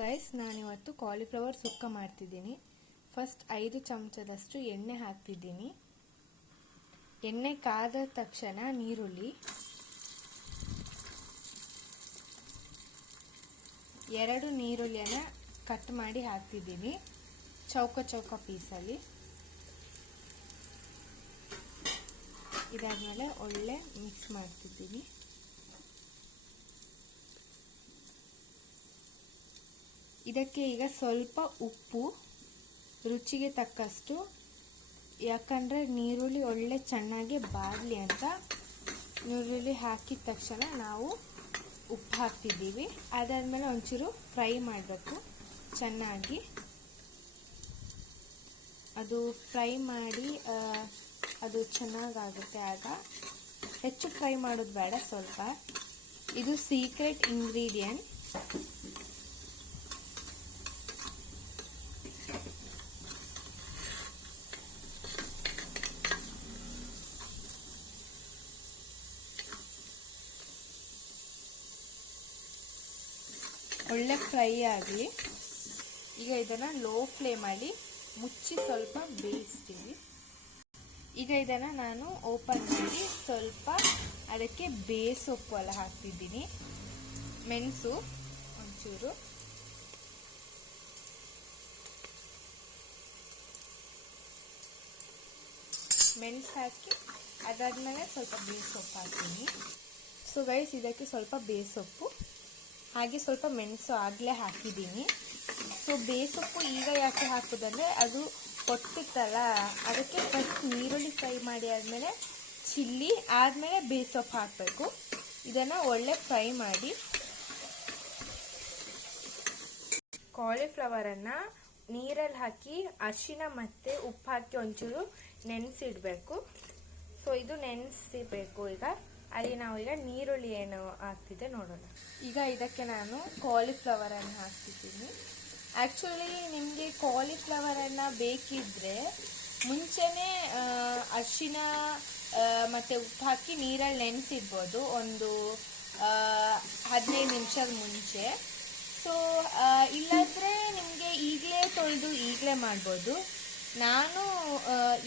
Guys, ನಾನಿವತ್ತು cauliflower ಸುಕ್ಕ ಮಾಡ್ತಿದ್ದೀನಿ. First 5 ಚಮಚದಷ್ಟು ಎಣ್ಣೆ ಹಾಕ್ತಿದ್ದೀನಿ. ಎಣ್ಣೆ ಕಾದ ತಕ್ಷಣ ನೀರುಳ್ಳಿ, 2 ನೀರುಳ್ಳಿಯನ್ನು ಕಟ್ ಮಾಡಿ ಹಾಕ್ತಿದ್ದೀನಿ ಚೌಕ ಪೀಸಲ್ಲಿ. ಇದಾದ್ಮೇಲೆ ಒಳ್ಳೆ ಮಿಕ್ಸ್ ಮಾಡ್ತಿದ್ದೀನಿ. ಇದಕ್ಕೆ ಈಗ ಸ್ವಲ್ಪ ಉಪ್ಪು, ರುಚಿಗೆ ತಕ್ಕಷ್ಟು, ಯಾಕಂದರೆ ನೀರುಳ್ಳಿ ಒಳ್ಳೆ ಚೆನ್ನಾಗಿ ಬಾಡಲಿ ಅಂತ ನೀರುಳ್ಳಿ ಹಾಕಿದ ತಕ್ಷಣ ನಾವು ಉಪ್ಪು ಹಾಕ್ತಿದ್ದೀವಿ. ಅದಾದಮೇಲೆ ಒಂಚೂರು ಫ್ರೈ ಮಾಡಬೇಕು ಚೆನ್ನಾಗಿ. ಅದು ಫ್ರೈ ಮಾಡಿ ಅದು ಚೆನ್ನಾಗಾಗುತ್ತೆ. ಆಗ ಹೆಚ್ಚು ಫ್ರೈ ಮಾಡೋದು ಬೇಡ, ಸ್ವಲ್ಪ. ಇದು ಸೀಕ್ರೆಟ್ ಇಂಗ್ರೀಡಿಯೆಂಟ್. ಒಳ್ಳೆ ಫ್ರೈ ಆಗಲಿ. ಈಗ ಇದನ್ನು ಲೋ ಫ್ಲೇಮಲ್ಲಿ ಮುಚ್ಚಿ ಸ್ವಲ್ಪ ಬೇಯಿಸ್ತೀವಿ. ಈಗ ಇದನ್ನು ನಾನು ಓಪನ್ ಮಾಡಿ ಸ್ವಲ್ಪ ಅದಕ್ಕೆ ಸೊಪ್ಪು ಎಲ್ಲ ಹಾಕ್ತಿದ್ದೀನಿ. ಮೆಣಸು ಒಂಚೂರು, ಮೆಣಸು ಹಾಕಿ ಅದಾದ್ಮೇಲೆ ಸ್ವಲ್ಪ ಸೊಪ್ಪು ಹಾಕ್ತೀನಿ. ಸೊ ಗೈಸ್, ಇದಕ್ಕೆ ಸ್ವಲ್ಪ ಸೊಪ್ಪು ಹಾಗೆ ಸ್ವಲ್ಪ ಮೆಣಸು ಆಗಲೇ ಹಾಕಿದ್ದೀನಿ. ಸೊ ಸೊಪ್ಪು ಈಗ ಯಾಕೆ ಹಾಕೋದಂದರೆ ಅದು ಕೊಟ್ಟಿತ್ತಲ್ಲ, ಅದಕ್ಕೆ ಫಸ್ಟ್ ನೀರುಳ್ಳಿ ಫ್ರೈ ಮಾಡಿ ಆದಮೇಲೆ ಚಿಲ್ಲಿ ಆದಮೇಲೆ ಸೊಪ್ಪು ಹಾಕಬೇಕು. ಇದನ್ನು ಒಳ್ಳೆ ಫ್ರೈ ಮಾಡಿ ಕಾಲಿಫ್ಲವರನ್ನು ನೀರಲ್ಲಿ ಹಾಕಿ ಅರಿಶಿನ ಮತ್ತು ಉಪ್ಪು ಹಾಕಿ ಒಂಚೂರು ನೆನೆಸಿಡಬೇಕು. ಸೊ ಇದು ನೆನೆಸಿಬೇಕು. ಈಗ ಅಲ್ಲಿ ನಾವು ಈಗ ನೀರುಳ್ಳಿ ಏನು ಹಾಕ್ತಿದ್ದೆ ನೋಡೋಣ. ಈಗ ಇದಕ್ಕೆ ನಾನು ಕಾಲಿಫ್ಲವರನ್ನು ಹಾಕ್ತಿದ್ದೀನಿ. ಆ್ಯಕ್ಚುಲಿ ನಿಮಗೆ ಕಾಲಿಫ್ಲವರನ್ನು ಬೇಕಿದ್ದರೆ ಮುಂಚೆನೇ ಅರಿಶಿನ ಮತ್ತು ಉಪ್ಪು ಹಾಕಿ ನೀರಲ್ಲಿ ನೆನೆಸಿಡ್ಬೋದು, ಒಂದು 15 ನಿಮಿಷದ ಮುಂಚೆ. ಸೊ ಇಲ್ಲಾಂದರೆ ನಿಮಗೆ ಈಗಲೇ ತೊಳೆದು ಈಗಲೇ ಮಾಡ್ಬೋದು. ನಾನು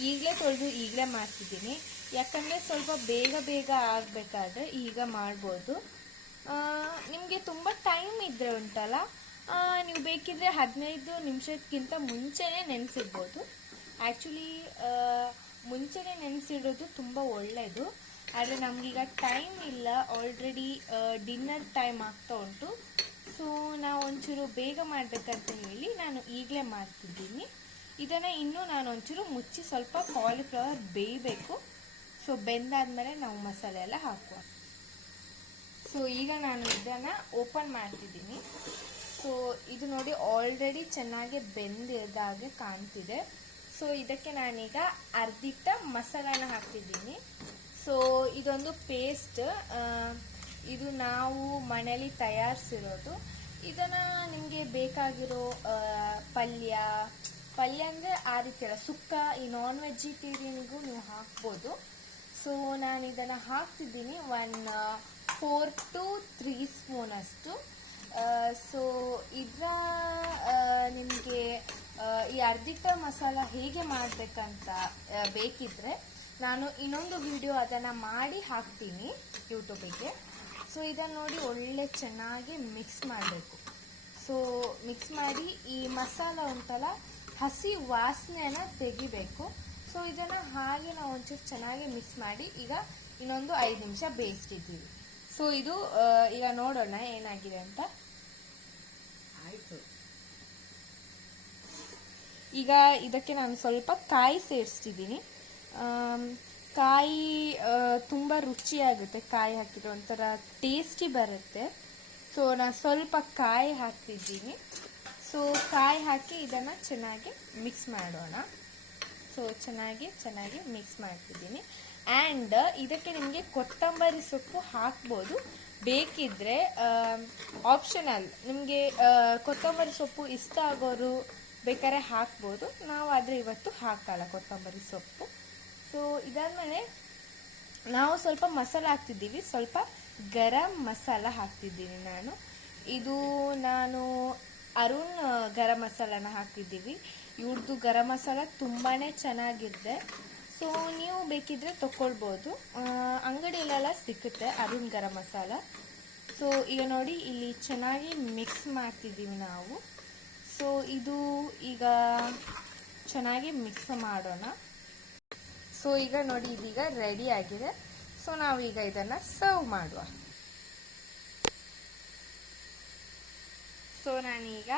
ಈಗಲೇ ತೊಳೆದು ಈಗಲೇ ಮಾಡ್ತಿದ್ದೀನಿ, ಯಾಕಂದರೆ ಸ್ವಲ್ಪ ಬೇಗ ಆಗಬೇಕಾದ್ರೆ ಈಗ ಮಾಡ್ಬೋದು. ನಿಮಗೆ ತುಂಬ ಟೈಮ್ ಇದ್ದರೆ ಉಂಟಲ್ಲ, ನೀವು ಬೇಕಿದ್ರೆ 15 ನಿಮಿಷಕ್ಕಿಂತ ಮುಂಚೆನೇ ನೆನೆಸಿಡ್ಬೋದು. ಆ್ಯಕ್ಚುಲಿ ಮುಂಚೆನೇ ನೆನೆಸಿಡೋದು ತುಂಬ ಒಳ್ಳೆಯದು. ಆದರೆ ನಮಗೀಗ ಟೈಮ್ ಇಲ್ಲ, ಆಲ್ರೆಡಿ ಡಿನ್ನರ್ ಟೈಮ್ ಆಗ್ತಾ ಉಂಟು. ಸೊ ನಾವು ಒಂಚೂರು ಬೇಗ ಮಾಡಬೇಕಂತ ಹೇಳಿ ನಾನು ಈಗಲೇ ಮಾಡ್ತಿದ್ದೀನಿ. ಇದನ್ನು ಇನ್ನೂ ನಾನು ಒಂಚೂರು ಮುಚ್ಚಿ ಸ್ವಲ್ಪ ಕಾಲಿಫ್ಲವರ್ ಬೇಯಬೇಕು. ಸೊ ಬೆಂದಾದ್ಮೇಲೆ ನಾವು ಮಸಾಲೆ ಎಲ್ಲ ಹಾಕುವ. ಸೊ ಈಗ ನಾನು ಇದನ್ನು ಓಪನ್ ಮಾಡ್ತಿದ್ದೀನಿ. ಸೊ ಇದು ನೋಡಿ ಆಲ್ರೆಡಿ ಚೆನ್ನಾಗಿ ಬೆಂದಿದ್ದಾಗೆ ಕಾಣ್ತಿದೆ. ಸೊ ಇದಕ್ಕೆ ನಾನೀಗ ಅರ್ಧಿಟ್ಟ ಮಸಾಲಾನ ಹಾಕ್ತಿದ್ದೀನಿ. ಸೊ ಇದೊಂದು ಪೇಸ್ಟ್, ಇದು ನಾವು ಮನೇಲಿ ತಯಾರಿಸಿರೋದು. ಇದನ್ನು ನಿಮಗೆ ಬೇಕಾಗಿರೋ ಪಲ್ಯ ಅಂದರೆ ಆ ರೀತಿ ಅಲ್ಲ, ಸುಕ್ಕ, ಈ ನಾನ್ ವೆಜಿಟೇರಿಯನ್ಗೂ ನೀವು ಹಾಕ್ಬೋದು. ಸೊ ನಾನು ಇದನ್ನು ಹಾಕ್ತಿದ್ದೀನಿ 4 to 3 ಸ್ಪೂನ್ ಅಷ್ಟು. ಸೊ ಇದರ ನಿಮಗೆ ಈ ಅರ್ಧಿಟ್ಟ ಮಸಾಲ ಹೇಗೆ ಮಾಡಬೇಕಂತ ಬೇಕಿದ್ರೆ ನಾನು ಇನ್ನೊಂದು ವಿಡಿಯೋ ಅದನ್ನು ಮಾಡಿ ಹಾಕ್ತೀನಿ ಯೂಟ್ಯೂಬಿಗೆ. ಸೊ ಇದನ್ನು ನೋಡಿ ಒಳ್ಳೆ ಚೆನ್ನಾಗಿ ಮಿಕ್ಸ್ ಮಾಡಬೇಕು. ಸೊ ಮಿಕ್ಸ್ ಮಾಡಿ ಈ ಮಸಾಲ ಉಂಟಲ್ಲ, ಹಸಿ ವಾಸನೆಯನ್ನು ತೆಗಿಬೇಕು. ಸೊ ಇದನ್ನು ಹಾಗೆ ನಾವು ಒಂಚೂರು ಚೆನ್ನಾಗಿ ಮಿಕ್ಸ್ ಮಾಡಿ ಈಗ ಇನ್ನೊಂದು 5 ನಿಮಿಷ ಬೇಯಿಸ್ತಿದ್ದೀವಿ. ಸೊ ಇದು ಈಗ ನೋಡೋಣ ಏನಾಗಿದೆ ಅಂತ. ಆಯಿತು. ಈಗ ಇದಕ್ಕೆ ನಾನು ಸ್ವಲ್ಪ ಕಾಯಿ ಸೇರಿಸ್ತಿದ್ದೀನಿ. ಕಾಯಿ ತುಂಬ ರುಚಿಯಾಗುತ್ತೆ, ಕಾಯಿ ಹಾಕಿದ್ರೆ ಒಂಥರ ಟೇಸ್ಟಿ ಬರುತ್ತೆ. ಸೊ ನಾನು ಸ್ವಲ್ಪ ಕಾಯಿ ಹಾಕ್ತಿದ್ದೀನಿ. ಸೊ ಕಾಯಿ ಹಾಕಿ ಇದನ್ನು ಚೆನ್ನಾಗಿ ಮಿಕ್ಸ್ ಮಾಡೋಣ. ಸೊ ಚೆನ್ನಾಗಿ ಮಿಕ್ಸ್ ಮಾಡ್ತಿದ್ದೀನಿ. ಆ್ಯಂಡ್ ಇದಕ್ಕೆ ನಿಮಗೆ ಕೊತ್ತಂಬರಿ ಸೊಪ್ಪು ಹಾಕ್ಬೋದು, ಬೇಕಿದ್ದರೆ ಆಪ್ಷನಲ್. ನಿಮಗೆ ಕೊತ್ತಂಬರಿ ಸೊಪ್ಪು ಇಷ್ಟ ಆಗೋರು ಬೇಕಾದ್ರೆ ಹಾಕ್ಬೋದು. ನಾವು ಆದರೆ ಇವತ್ತು ಹಾಕಲ್ಲ ಕೊತ್ತಂಬರಿ ಸೊಪ್ಪು. ಸೊ ಇದಾದಮೇಲೆ ನಾವು ಸ್ವಲ್ಪ ಮಸಾಲ ಹಾಕ್ತಿದ್ದೀವಿ. ಸ್ವಲ್ಪ ಗರಂ ಮಸಾಲ ಹಾಕ್ತಿದ್ದೀನಿ ನಾನು. ಇದು ನಾನು ಅರುಣ್ ಗರಂ ಮಸಾಲಾನ ಹಾಕಿದ್ದೀವಿ. ಇವ್ರದ್ದು ಗರಂ ಮಸಾಲ ತುಂಬಾ ಚೆನ್ನಾಗಿದೆ. ಸೊ ನೀವು ಬೇಕಿದ್ರೆ ತಗೊಳ್ಬೋದು, ಅಂಗಡಿಯಲ್ಲೆಲ್ಲ ಸಿಗುತ್ತೆ ಅರುಣ್ ಗರಂ ಮಸಾಲ. ಸೊ ಈಗ ನೋಡಿ ಇಲ್ಲಿ ಚೆನ್ನಾಗಿ ಮಿಕ್ಸ್ ಮಾಡ್ತಿದ್ದೀವಿ ನಾವು. ಸೊ ಇದು ಈಗ ಚೆನ್ನಾಗಿ ಮಿಕ್ಸ್ ಮಾಡೋಣ. ಸೊ ಈಗ ನೋಡಿ ಇದೀಗ ರೆಡಿ ಆಗಿದೆ. ಸೊ ನಾವೀಗ ಇದನ್ನು ಸರ್ವ್ ಮಾಡುವ. ಸೊ ನಾನೀಗ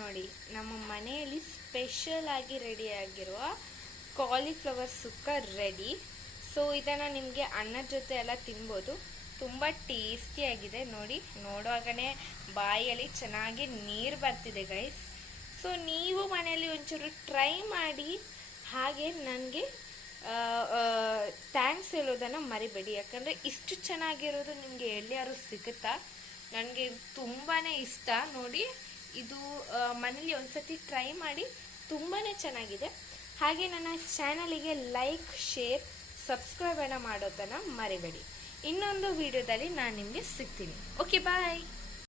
ನೋಡಿ ನಮ್ಮ ಮನೆಯಲ್ಲಿ ಸ್ಪೆಷಲ್ ಆಗಿ ರೆಡಿ ಆಗಿರುವ ಕಾಲಿಫ್ಲವರ್ ಸುಕ್ಕ ರೆಡಿ. ಸೊ ಇದನ್ನು ನಿಮಗೆ ಅನ್ನದ ಜೊತೆ ಎಲ್ಲ ತಿನ್ಬೋದು. ತುಂಬ ಟೇಸ್ಟಿಯಾಗಿದೆ ನೋಡಿ, ನೋಡುವಾಗನೇ ಬಾಯಲ್ಲಿ ಚೆನ್ನಾಗಿ ನೀರು ಬರ್ತಿದೆ ಗೈಸ್. ಸೊ ನೀವು ಮನೆಯಲ್ಲಿ ಒಂಚೂರು ಟ್ರೈ ಮಾಡಿ, ಹಾಗೆ ನನಗೆ ಥ್ಯಾಂಕ್ಸ್ ಹೇಳೋದನ್ನು ಮರಿಬೇಡಿ. ಯಾಕಂದರೆ ಇಷ್ಟು ಚೆನ್ನಾಗಿರೋದು ನಿಮಗೆ ಎಲ್ಲಿಯಾರು ಸಿಗುತ್ತಾ? ನನಗೆ ಇದು ತುಂಬಾ ಇಷ್ಟ ನೋಡಿ. ಇದು ಮನೇಲಿ ಒಂದ್ಸತಿ ಟ್ರೈ ಮಾಡಿ, ತುಂಬಾ ಚೆನ್ನಾಗಿದೆ. ಹಾಗೆ ನನ್ನ ಚಾನಲಿಗೆ ಲೈಕ್, ಶೇರ್, ಸಬ್ಸ್ಕ್ರೈಬ್ ಮಾಡೋದನ್ನು ಮರಿಬೇಡಿ. ಇನ್ನೊಂದು ವಿಡಿಯೋದಲ್ಲಿ ನಾನು ನಿಮಗೆ ಸಿಗ್ತೀನಿ. ಓಕೆ, ಬಾಯ್.